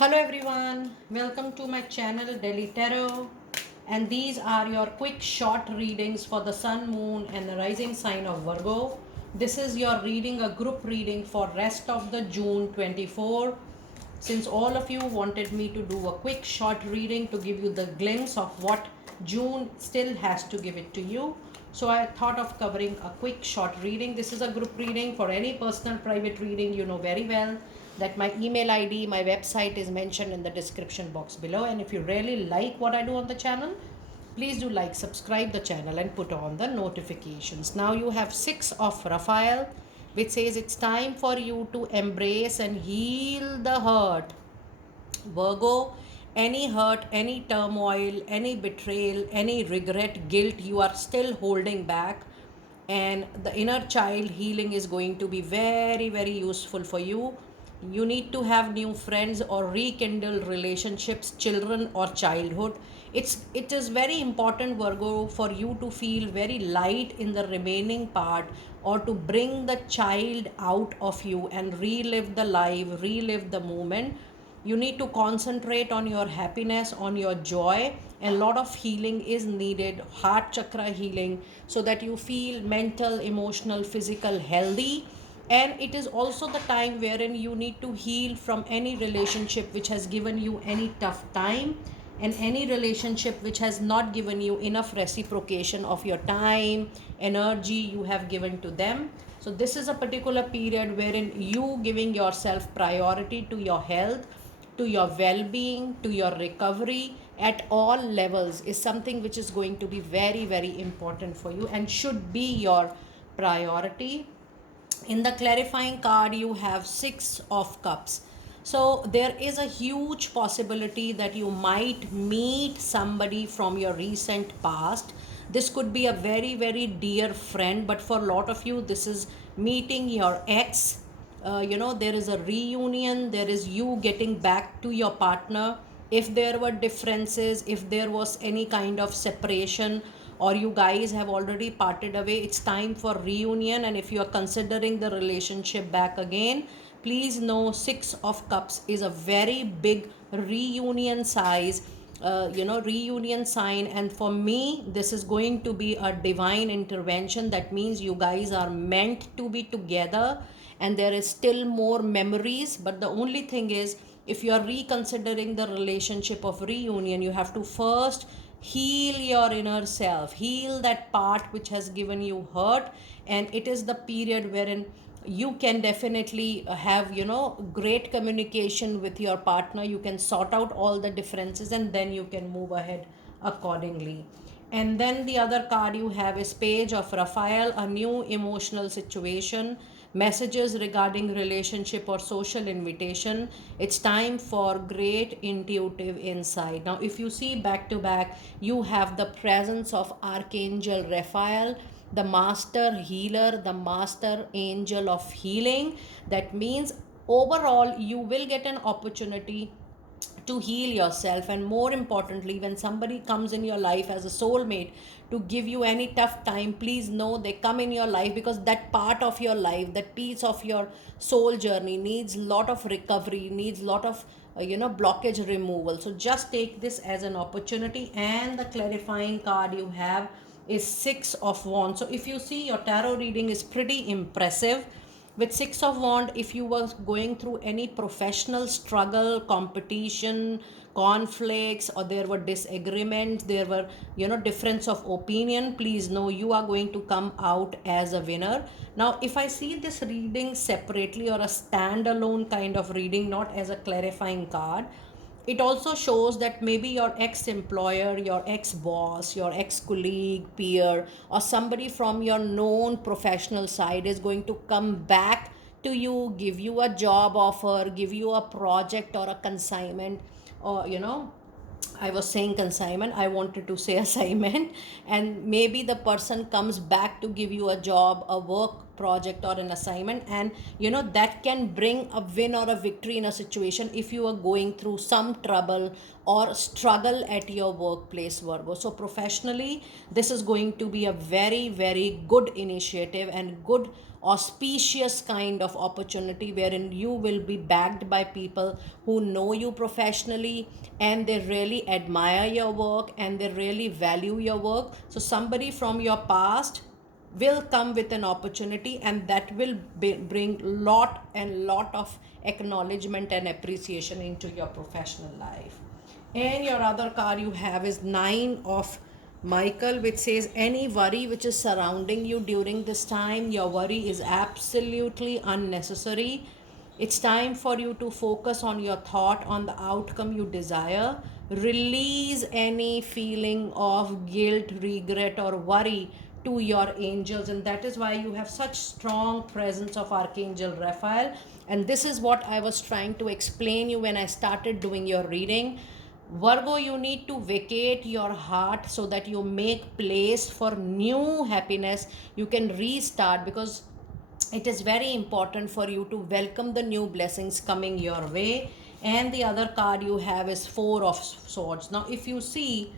Hello everyone, welcome to my channel Delhi Tarot, and these are your quick short readings for the sun, moon and the rising sign of Virgo. This is your reading, a group reading for rest of the June 24. Since all of you wanted me to do a quick short reading to give you the glimpse of what June still has to give it to you, so I thought of covering a quick short reading. This is a group reading. For any personal private reading, you know very well that my email ID, my website is mentioned in the description box below. And if you really like what I do on the channel, please do like, subscribe the channel and put on the notifications. Now you have 6 of Raphael, which says it's time for you to embrace and heal the hurt. Virgo, any hurt, any turmoil, any betrayal, any regret, guilt you are still holding back, and the inner child healing is going to be very, very useful for you. You need to have new friends or rekindle relationships, children or childhood. It is very important, Virgo, for you to feel very light in the remaining part, or to bring the child out of you and relive the life, relive the moment. You need to concentrate on your happiness, on your joy, and a lot of healing is needed, heart chakra healing, so that you feel mental, emotional, physical healthy. And it is also the time wherein you need to heal from any relationship which has given you any tough time, and any relationship which has not given you enough reciprocation of your time, energy you have given to them. So this is a particular period wherein you giving yourself priority to your health, to your well-being, to your recovery at all levels is something which is going to be very, very important for you and should be your priority. In the clarifying card, you have 6 of cups. So there is a huge possibility that you might meet somebody from your recent past. This could be a very, very dear friend, but for a lot of you this is meeting your ex. There is a reunion, there is you getting back to your partner. If there were differences, if there was any kind of separation, or you guys have already parted away, it's time for reunion. And if you are considering the relationship back again, please know 6 of cups is a very big reunion size, reunion sign. And for me, this is going to be a divine intervention. That means you guys are meant to be together, and there is still more memories. But the only thing is, if you are reconsidering the relationship of reunion, you have to first heal your inner self, heal that part which has given you hurt. And it is the period wherein you can definitely have great communication with your partner. You can sort out all the differences, and then you can move ahead accordingly. And then the other card you have is Page of Raphael, a new emotional situation, messages regarding relationship or social invitation. It's time for great intuitive insight. Now, if you see back to back, you have the presence of Archangel Raphael, the master healer, the master angel of healing. That means overall you will get an opportunity to heal yourself. And more importantly, when somebody comes in your life as a soulmate to give you any tough time, please know they come in your life because that part of your life, that piece of your soul journey needs lot of recovery, needs lot of blockage removal. So just take this as an opportunity. And the clarifying card you have is 6 of wands. So if you see, your tarot reading is pretty impressive. With 6 of wand, if you were going through any professional struggle, competition, conflicts, or there were disagreements, there were difference of opinion, please know you are going to come out as a winner. Now if I see this reading separately, or a standalone kind of reading, not as a clarifying card, it also shows that maybe your ex-employer, your ex-boss, your ex-colleague, peer, or somebody from your known professional side is going to come back to you, give you a job offer, give you a project or a consignment, or I was saying consignment, I wanted to say assignment. And maybe the person comes back to give you a job, a work project or an assignment, and that can bring a win or a victory in a situation if you are going through some trouble or struggle at your workplace, Virgo. So professionally, this is going to be a very, very good initiative and good auspicious kind of opportunity wherein you will be backed by people who know you professionally, and they really admire your work and they really value your work. So somebody from your past will come with an opportunity, and that will bring lot of acknowledgement and appreciation into your professional life. And your other card you have is Nine of Michael, which says any worry which is surrounding you during this time, your worry is absolutely unnecessary. It's time for you to focus on your thought, on the outcome you desire. Release any feeling of guilt, regret, or worry to your angels, and that is why you have such strong presence of Archangel Raphael. And this is what I was trying to explain you when I started doing your reading. Virgo, you need to vacate your heart so that you make place for new happiness. You can restart, because it is very important for you to welcome the new blessings coming your way. And the other card you have is Four of Swords. Now if you see,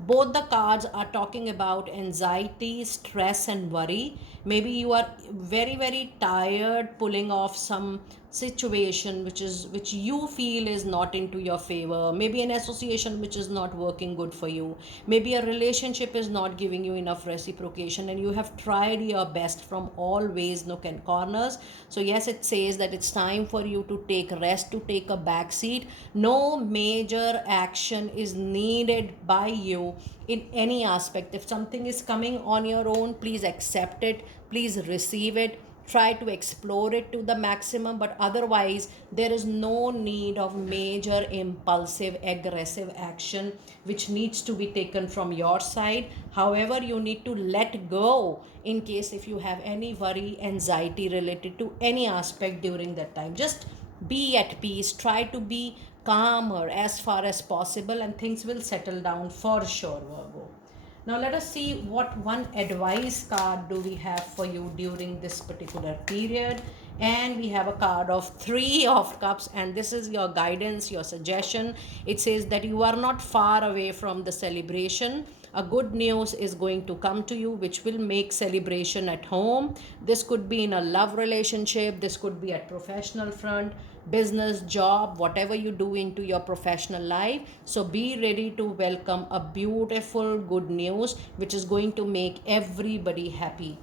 both the cards are talking about anxiety, stress, and worry. Maybe you are very, very tired pulling off some situation which you feel is not into your favor. Maybe an association which is not working good for you. Maybe a relationship is not giving you enough reciprocation, and you have tried your best from all ways, nook and corners. So yes, it says that it's time for you to take rest, to take a back seat. No major action is needed by you in any aspect. If something is coming on your own, please accept it, please receive it, try to explore it to the maximum, but otherwise there is no need of major impulsive aggressive action which needs to be taken from your side. However, you need to let go in case if you have any worry, anxiety related to any aspect during that time. Just be at peace, try to be calmer as far as possible, and things will settle down for sure, Virgo. Now let us see what one advice card do we have for you during this particular period. And we have a card of Three of Cups, and this is your guidance, your suggestion. It says that you are not far away from the celebration. A good news is going to come to you which will make celebration at home. This could be in a love relationship, this could be at professional front, business, job, whatever you do into your professional life. So be ready to welcome a beautiful good news which is going to make everybody happy.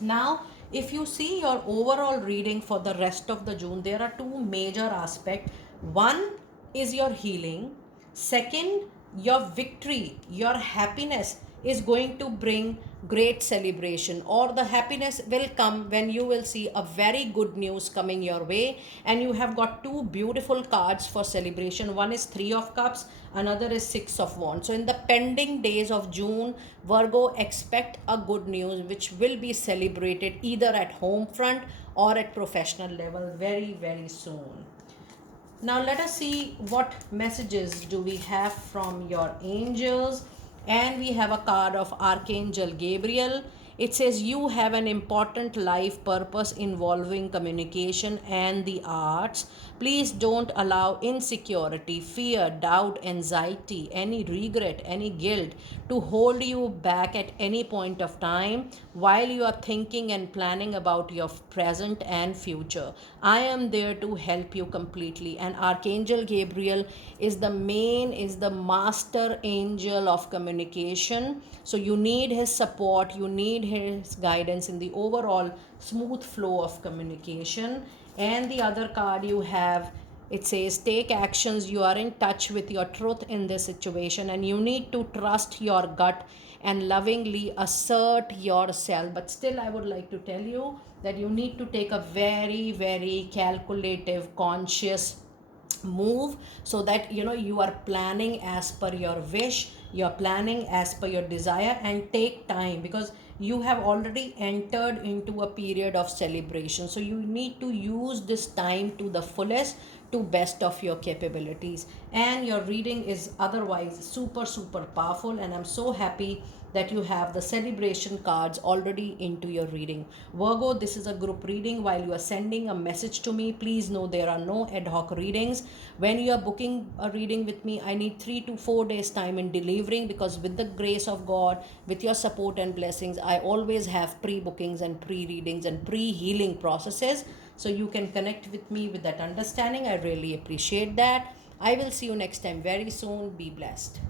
Now if you see your overall reading for the rest of the June, there are two major aspects. One is your healing. Second, your victory, your happiness is going to bring great celebration, or the happiness will come when you will see a very good news coming your way. And you have got two beautiful cards for celebration. One is Three of Cups, another is Six of Wands. So in the pending days of June, Virgo, expect a good news which will be celebrated either at home front or at professional level very, very soon. Now let us see what messages do we have from your angels. And we have a card of Archangel Gabriel. It says you have an important life purpose involving communication and the arts. Please don't allow insecurity, fear, doubt, anxiety, any regret, any guilt to hold you back at any point of time while you are thinking and planning about your present and future. I am there to help you completely. And Archangel Gabriel is the master angel of communication. So you need his support, you need his guidance in the overall smooth flow of communication. And the other card you have, it says take actions. You are in touch with your truth in this situation, and you need to trust your gut and lovingly assert yourself. But still, I would like to tell you that you need to take a very, very calculative, conscious move, so that you are planning as per your wish, you're planning as per your desire, and take time, because you have already entered into a period of celebration. So you need to use this time to the fullest, to best of your capabilities. And your reading is otherwise super, super powerful, and I'm so happy that you have the celebration cards already into your reading. Virgo, this is a group reading. While you are sending a message to me, please know there are no ad hoc readings. When you are booking a reading with me, I need 3 to 4 days time in delivering, because with the grace of God, with your support and blessings, I always have pre-bookings and pre-readings and pre-healing processes. So you can connect with me with that understanding. I really appreciate that. I will see you next time very soon. Be blessed.